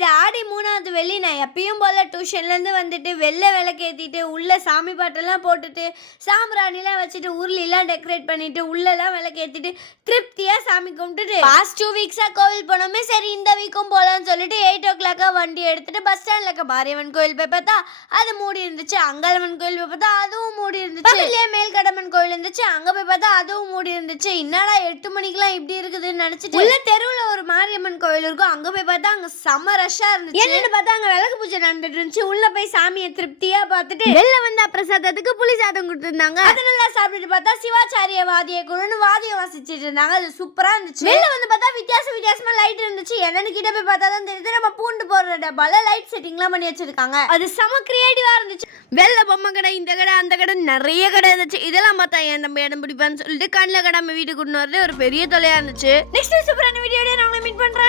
இது ஆடி 3வது வெள்ளி. நான் எப்பயும் போல டியூஷன்லேருந்து வந்துட்டு வெளில விளக்கேற்றிட்டு உள்ள சாமி பாட்டெல்லாம் போட்டுட்டு சாம்பிராணிலாம் வச்சுட்டு உருளிலாம் டெக்கரேட் பண்ணிட்டு உள்ளெல்லாம் விளக்கேற்றிட்டு திருப்தியாக சாமி கும்பிட்டுட்டு பாஸ்ட் 2 வீக்ஸாக கோவில் போனோமே. சரி இந்த வீக்கும் போகலான்னு சொல்லிட்டு 8 o'clock வண்டி எடுத்துட்டு பஸ் ஸ்டாண்டில் இருக்க மாரியம்மன் கோயில் போய் பார்த்தா அது மூடி இருந்துச்சு. அங்காளம்மன் கோயில் போய் பார்த்தா அதுவும் மூடி இருந்துச்சு. இல்லையா மேல்கடம்மன் கோயில் இருந்துச்சு, அங்கே போய் பார்த்தா அதுவும் மூடி இருந்துச்சு. என்னடா 8 மணிக்கெல்லாம் இப்படி இருக்குதுன்னு நினச்சிட்டு உள்ள தெருவில் ஒரு மாரியம்மன் கோயில் இருக்கும், அங்கே போய் பார்த்தா அங்கே செம்ம ரஷ்ஷாக இருந்துச்சு. என்னன்னு பார்த்தா அங்கே விளக்கு பூஜை நடந்துட்டு இருந்துச்சு. உள்ள போய் சாமியை திருப்தியாக பார்த்துட்டு வெளில வந்த பிரசாதத்துக்கு புளி சாதம் கொடுத்துருந்தாங்க. அதை நல்லா சாப்பிட்டுட்டு பார்த்தா சிவாச்சாரிய வாதிய குழுன்னு வாதியம் வாசிச்சுட்டு இருந்தாங்க. அது சூப்பராக இருந்துச்சு. வெளில வந்து பார்த்தா வித்தியாசமா லைட் இருந்துச்சு. என்னன்னு கிட்ட போய் பார்த்தா தான் தெரியுது நம்ம பூண்டு போடுற டப்பால லைட் செட்டிங்லாம் பண்ணி வச்சிருக்காங்க. அது செம கிரியேட்டிவா இருந்துச்சு. வெளில பொம்மை கடை, இந்த கடை, அந்த கடை, நிறைய கடை இருந்துச்சு. இதெல்லாம் பார்த்தா என் தம்பி இடம் பிடிப்பான்னு சொல்லிட்டு கண்ணில் கடாம வீட்டுக்கு கொண்டு வரது ஒரு பெரிய தொலையா இருந்துச்சு. நெக்ஸ்ட் சூப்பரான வீடியோட நான் மீட் பண்றேன்.